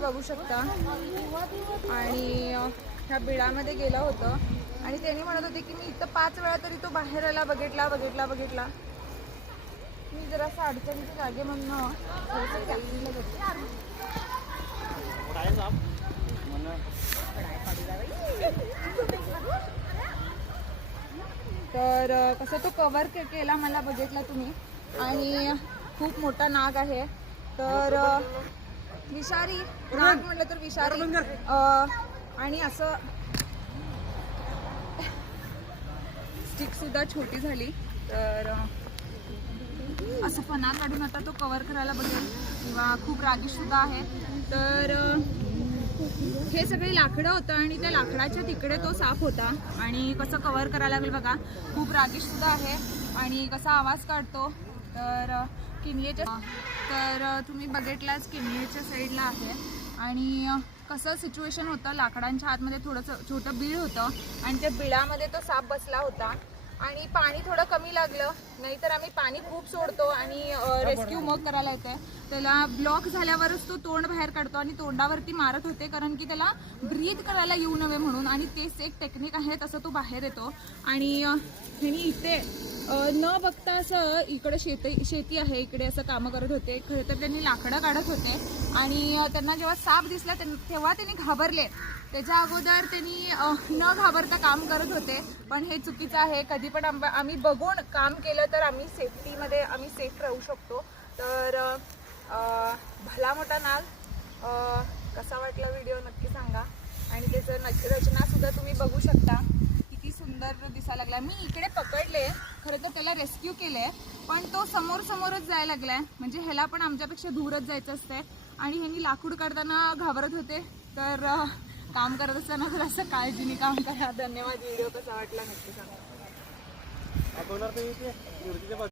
बघू शकता. आणि ह्या बिळामध्ये गेला होतं आणि त्यांनी म्हणत होते की मी इथं 5 वेळा तरी तो बाहेर आला, बघितला. मी जरासं अडचणीच्या जागेमधनं तर कसं तो कव्हर केला, मला बघितला तुम्ही. आणि खूप मोठा नाग आहे. तर विषारी नाग म्हटलं तर विषारी. आणि असं स्टिक सुद्धा छोटी झाली. तर असं फणा काढून आता तो कव्हर करायला बघेल किंवा खूप रागीश सुद्धा आहे. तर हे सगळे लाकडं होतं आणि त्या लाकडाच्या तिकडे तो साप होता आणि कसं कव्हर करायला लागेल बघा. खूप रागीश सुद्धा आहे आणि कसा आवाज काढतो. तर तुम्ही बघितलाच किनयेच्या साईडला आहे. आणि कसं सिच्युएशन होतं, लाकडांच्या आतमध्ये थोडंसं छोटं बीळ होतं आणि त्या बिळामध्ये तो साप बसला होता. आणि पाणी थोडं कमी लागलं, नाहीतर आम्ही पाणी खूप सोडतो आणि रेस्क्यू मग करायला येते. त्याला ब्लॉक झाल्यावरच तो तोंड बाहेर काढतो आणि तोंडावरती मारत होते, कारण की त्याला ब्रीथ करायला येऊ नये म्हणून. आणि तेच एक टेक्निक आहे, तसं तो बाहेर येतो. आणि ह्यानी इथे न बघता असं इकडे शेती आहे, इकडे असं कामं करत होते. खरं तर त्यांनी लाकडं काढत होते आणि त्यांना जेव्हा साप दिसला तेव्हा त्यांनी घाबरले. त्याच्या अगोदर त्यांनी न घाबरता काम करत होते. पण हे चुकीचं आहे. कधी पण आम्ही बघून काम केलं तर आम्ही सेफ्टीमध्ये सेफ राहू शकतो. तर भला मोठा नाग. कसा वाटला व्हिडिओ नक्की सांगा. आणि त्याचं रचनासुद्धा तुम्ही बघू शकता, किती सुंदर दिसायला लागला. मी इकडे पकडले, खरं तर त्याला रेस्क्यू केले, पण तो समोरच जायला लागलाय. म्हणजे ह्याला पण आमच्यापेक्षा दूरच जायचं असतंय. आणि ह्यांनी लाकूड काढताना घाबरत होते. तर काम करत असताना जर असं काळजीने काम करा. धन्यवाद. व्हिडिओ कसा वाटला नक्की सांगा.